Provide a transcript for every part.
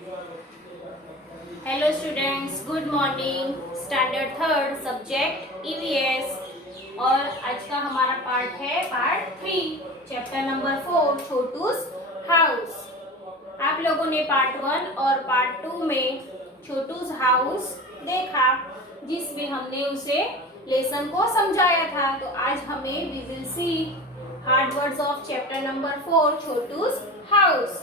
Hello students, good morning. Standard third subject EVS और आज का हमारा पार्ट है part 3 chapter number 4 Chhotu's house. आप लोगों ने पार्ट 1 और पार्ट 2 में छोटूस हाउस देखा, जिसमें हमने उसे लेसन को समझाया था। तो आज हमें we will see hard words of chapter number 4 Chhotu's house.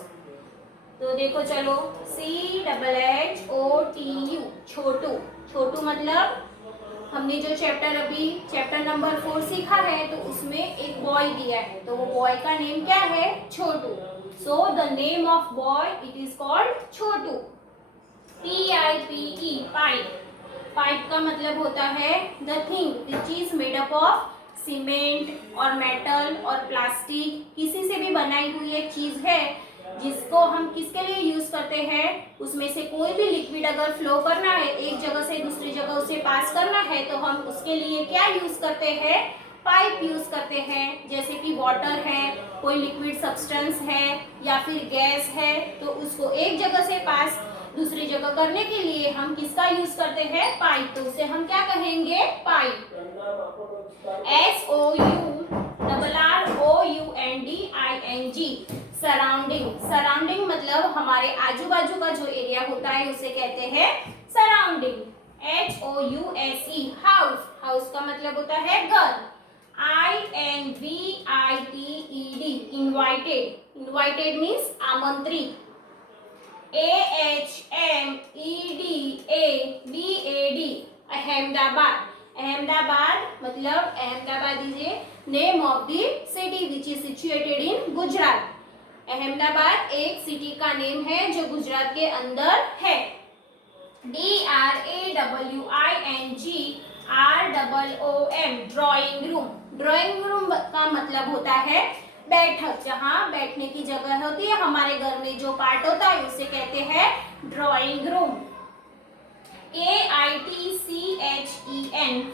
तो देखो चलो, CHHOTU छोटू। छोटू मतलब हमने जो चैप्टर नंबर 4 सीखा है, तो उसमें एक बॉय दिया है, तो वो बॉय का नेम क्या है? Chhotu. So the name of boy it is called Chhotu. PIPE pipe. पाइप का मतलब होता है the thing which is made up of cement और मेटल और प्लास्टिक, किसी से भी बनाई हुई एक चीज है जिसको हम किसके लिए यूज करते हैं। उसमें से कोई भी लिक्विड अगर फ्लो करना है, एक जगह से दूसरी जगह उसे पास करना है, तो हम उसके लिए क्या यूज करते हैं? पाइप यूज करते हैं। जैसे कि वाटर है, कोई लिक्विड सब्सटेंस है या फिर गैस है, तो उसको एक जगह से पास दूसरी जगह करने के लिए हम किसका यूज करते हैं? पाइप। तो उसे हम क्या कहेंगे? पाइप। SOURROUNDING surrounding. सराउंडिंग मतलब हमारे आजू बाजू का जो एरिया होता है उसे कहते हैं सराउंडिंग। HOUSE house. हाउस का मतलब होता है घर। INVITED invited. इनवाइटेड मीन्स आमंत्रित। AHMEDABAD अहमदाबाद। अहमदाबाद मतलब Ahmedabad is a name of the city which is situated in Gujarat. Ahmedabad एक सिटी का नेम है जो गुजरात के अंदर है। DRAWING drawing room. Drawing room का मतलब होता है बैठक, जहाँ बैठने की जगह होती है। हमारे घर में जो पार्ट होता है उसे कहते हैं drawing room. KITCHEN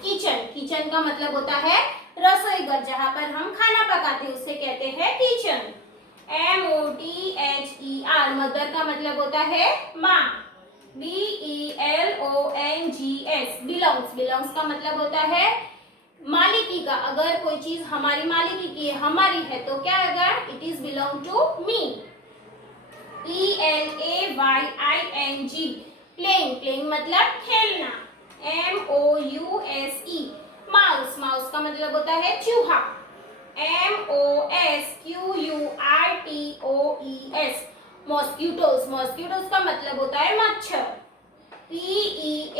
kitchen. Kitchen का मतलब होता है रसोई घर, जहाँ पर हम खाना पकाते हैं उसे कहते हैं किचन। MOTHER मदर का मतलब होता है माँ। BELONGS belongs. बिलोंग्स का मतलब होता है मालिकी का। अगर कोई चीज हमारी मालिकी की है, हमारी है, तो क्या होगा? It is belong to me. PLAYING playing. Playing मतलब खेलना। MOUSE mouse. माउस का मतलब होता है चूहा। MOSQUITOES mosquitoes. मॉस्किटोस का मतलब होता है मच्छर। PEACEFUL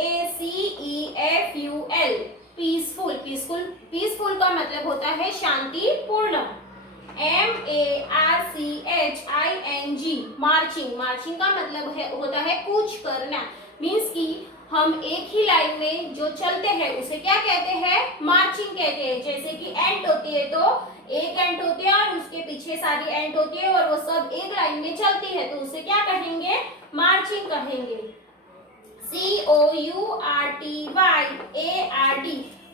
peaceful. पीसफुल का मतलब होता है शांतिपूर्ण। MARCHING marching. मार्चिंग का मतलब होता है कूच करना। मीन्स कि हम एक ही लाइन में जो चलते हैं उसे क्या कहते हैं? मार्चिंग कहते हैं। जैसे कि एंट होती है, तो एक एंट होती है और उसके पीछे सारी एंट होती है और वो सब एक लाइन में चलती है, तो उसे क्या कहेंगे? मार्चिंग कहेंगे। COURTYARD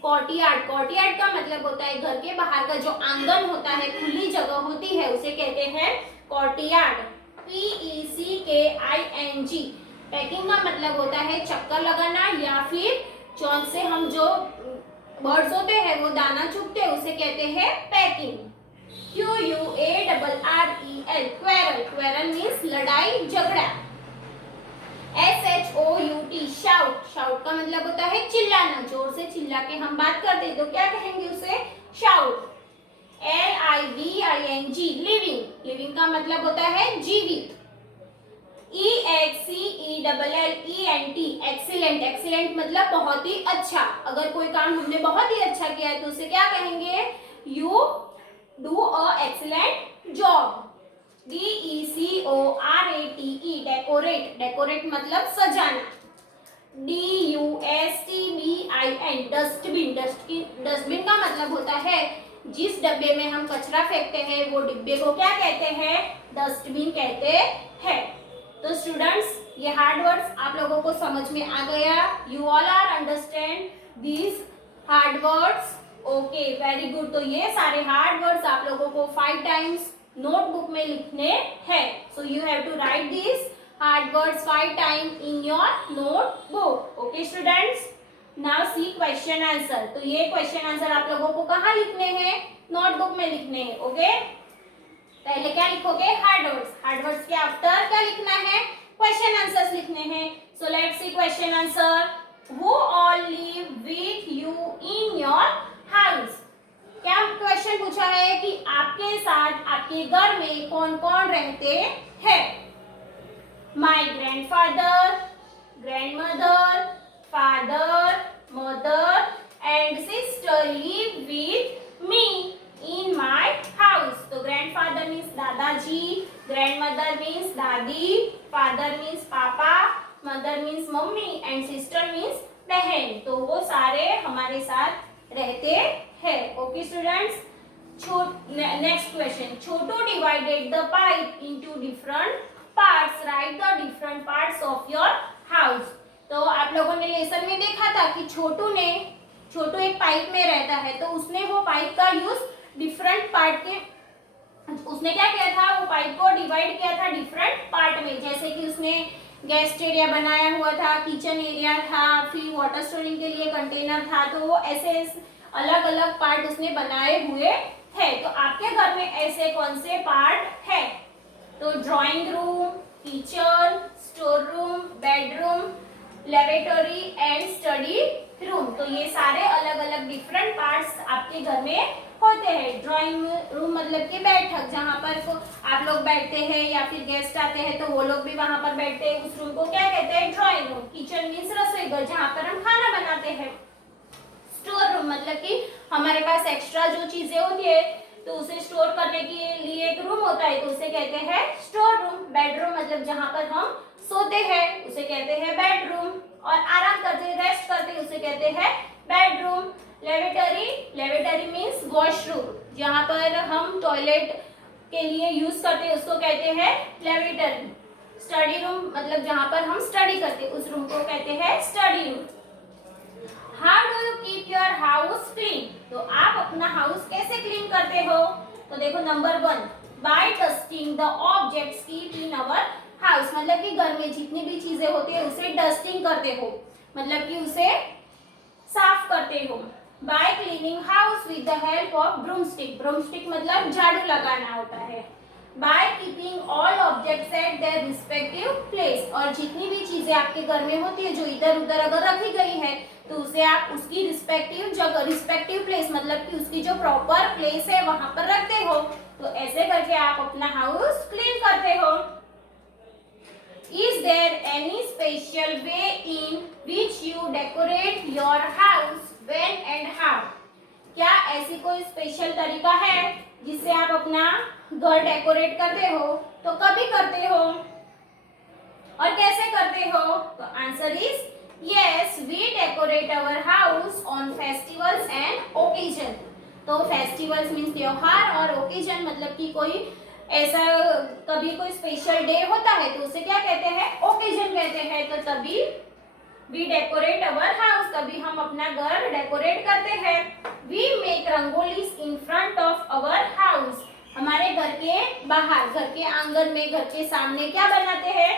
courtyard. कोर्टयार्ड का मतलब होता है घर के बाहर का जो आंगन होता है, खुली जगह होती है, उसे कहते हैं कोर्टयार्ड। PECKING पैकिंग का मतलब होता है चक्कर लगाना, या फिर चौंक से हम जो बर्ड्स होते हैं वो दाना चुगते हैं उसे कहते हैं packing. QUARREL quarrel. Quarrel means लड़ाई झगड़ा। SHOUT shout. शाउट का मतलब होता है चिल्लाना। जोर से चिल्ला के हम बात करते हैं तो क्या कहेंगे उसे? शाउट। LIVING living. लिविंग का मतलब होता है जीवित। EXCELLENT excellent. एक्सीलेंट मतलब बहुत ही अच्छा। अगर कोई काम हमने बहुत ही अच्छा किया है तो उसे क्या कहेंगे? You do a excellent job. DECORATE decorate. Decorate मतलब सजाना। DUSTBIN dustbin. डस्टबिन का मतलब होता है जिस डब्बे में हम कचरा फेंकते हैं वो डिब्बे को क्या कहते हैं? डस्टबिन कहते हैं। तो स्टूडेंट्स, ये हार्ड वर्ड्स आप लोगों को समझ में आ गया? You all are understand these hard words? Okay, very good. तो ये सारे हार्ड वर्ड्स आप लोगों को 5 टाइम्स नोटबुक में लिखने हैं। So you have to write this hard words 5 times in your notebook. Okay students, now see question answer. तो ये question answer आप लोगों को कहाँ लिखने हैं? नोटबुक में लिखने हैं. ओके, पहले क्या लिखोगे? Hard words. हार्ड वर्ड्स के आफ्टर क्या लिखना है? क्वेश्चन आंसर्स लिखने हैं. So let's see question answer. Who all live with you in your house? क्या क्वेश्चन पूछा है कि आपके साथ आपके घर में कौन कौन रहते हैं? My grandfather, grandmother, father, mother and sister live with me in my house. तो grandfather means दादाजी, grandmother means दादी, father means पापा, mother means mummy and sister means बहन. तो वो सारे हमारे साथ रहते हैं. Okay students, next question. Chhotu divided the pipe into different parts. Right the different parts of your house. तो आप लोगों ने लेसन में देखा था कि छोटू एक पाइप में रहता है, तो उसने वो पाइप का यूज डिफरेंट पार्ट के, उसने क्या किया था? वो पाइप को डिवाइड किया था डिफरेंट पार्ट में. जैसे कि उसने गेस्ट एरिया बनाया हुआ था, किचन एरिया था, फिर वाटर स्टोरिंग के लिए कंटेनर था. तो वो ऐसे अलग अलग पार्ट उसने बनाए हुए हैं. तो आपके घर में ऐसे कौन से पार्ट है? तो drawing room, kitchen, store room, bedroom, laboratory and study room. तो ये सारे अलग अलग डिफरेंट पार्ट्स आपके घर में होते हैं. ड्राइंग रूम मतलब कि बैठक, जहाँ पर आप लोग बैठते हैं या फिर गेस्ट आते हैं तो वो लोग भी वहां पर बैठते हैं. उस रूम को क्या कहते हैं? Drawing room. किचन मीन्स रसोई घर, जहाँ पर हम खाना बनाते हैं. स्टोर रूम मतलब कि हमारे पास एक्स्ट्रा जो चीजें होती है तो उसे स्टोर करने के लिए एक रूम होता है, तो उसे कहते हैं स्टोर रूम. बेडरूम मतलब जहाँ पर हम सोते हैं उसे कहते हैं बेडरूम, और आराम करते हैं, रेस्ट करते हैं, उसे कहते हैं बेडरूम. लेबोरेटरी मीन्स वॉशरूम, जहाँ पर हम टॉयलेट के लिए यूज करते हैं उसको कहते हैं लेबोरेटरी. स्टडी रूम मतलब जहाँ पर हम स्टडी करते हैं उस रूम को कहते हैं study room. How do you keep your house clean? तो आप अपना हाउस कैसे क्लीन करते हो? तो देखो, number 1, by dusting the objects keep in our house. मतलब कि घर में जितनी भी चीजें होती है उसे डस्टिंग करते हो, मतलब कि उसे साफ करते हो. By cleaning house with the help of broomstick. Broomstick मतलब झाड़ू लगाना होता है. By keeping all objects at their respective place. और जितनी भी चीजें आपके घर में होती है जो इधर उधर अगर रखी गई है तो उसे आप उसकी रिस्पेक्टिव जगह, रिस्पेक्टिव प्लेस मतलब कि उसकी जो प्रॉपर प्लेस है वहां पर रखते हो. तो ऐसे करके आप अपना हाउस क्लीन करते हो. Is there any special way in which you decorate your house? When and how? क्या ऐसी कोई स्पेशल तरीका है जिससे आप अपना घर डेकोरेट करते हो? तो कभी करते हो और कैसे करते हो? तो answer is yes, we decorate our house on festivals and occasion. तो फेस्टिवल्स मीन्स त्योहार, और ओकेजन मतलब कि कोई ऐसा कभी कोई स्पेशल डे होता है तो उसे क्या कहते हैं? ओकेजन कहते हैं. तो तभी वी डेकोरेट अवर हाउस, तभी हम अपना घर डेकोरेट करते हैं. We make rangolis in front of our house. हमारे घर के बाहर, घर के आंगन में, घर के सामने क्या बनाते हैं?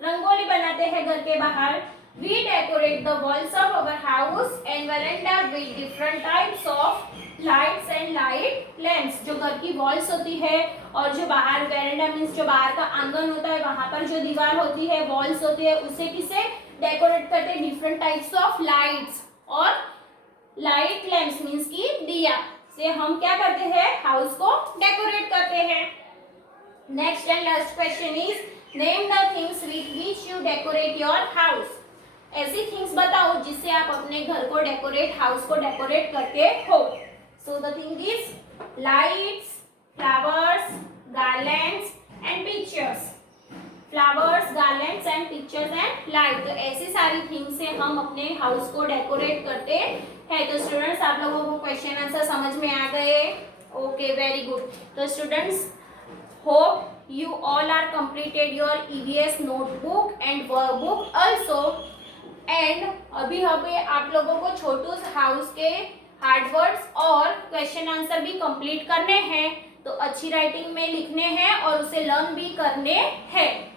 रंगोली बनाते हैं घर के बाहर. We decorate the walls of our house and veranda with different types of lights and light lamps. जो घर की walls होती है और जो बाहर veranda means जो बाहर का आंगन होता है वहाँ पर जो दीवार होती है, walls होती है, उसे किसे डेकोरेट करते हैं? डिफरेंट टाइप्स ऑफ लाइट्स, और लाइट लैम्प्स मीन्स की दिया से हम क्या करते हैं? हाउस को डेकोरेट करते हैं. Next and last question is name the things with which you decorate your house. ऐसी थिंग्स बताओ जिससे आप अपने घर को डेकोरेट, हाउस को डेकोरेट करते हो. So the thing is lights, flowers, garlands and pictures. Flowers, garlands and pictures and light. तो ऐसी सारी थिंग्स से हम अपने हाउस को डेकोरेट करते हैं. तो स्टूडेंट्स, आप लोगों को क्वेश्चन आंसर समझ में आ गए? Okay, very good. तो students, hope you all are completed your EVS notebook and workbook also. And अभी आप लोगों को छोटू हाउस के हार्ड वर्ड्स और क्वेश्चन आंसर भी कंप्लीट करने हैं. तो अच्छी राइटिंग में लिखने हैं और उसे लर्न भी करने हैं.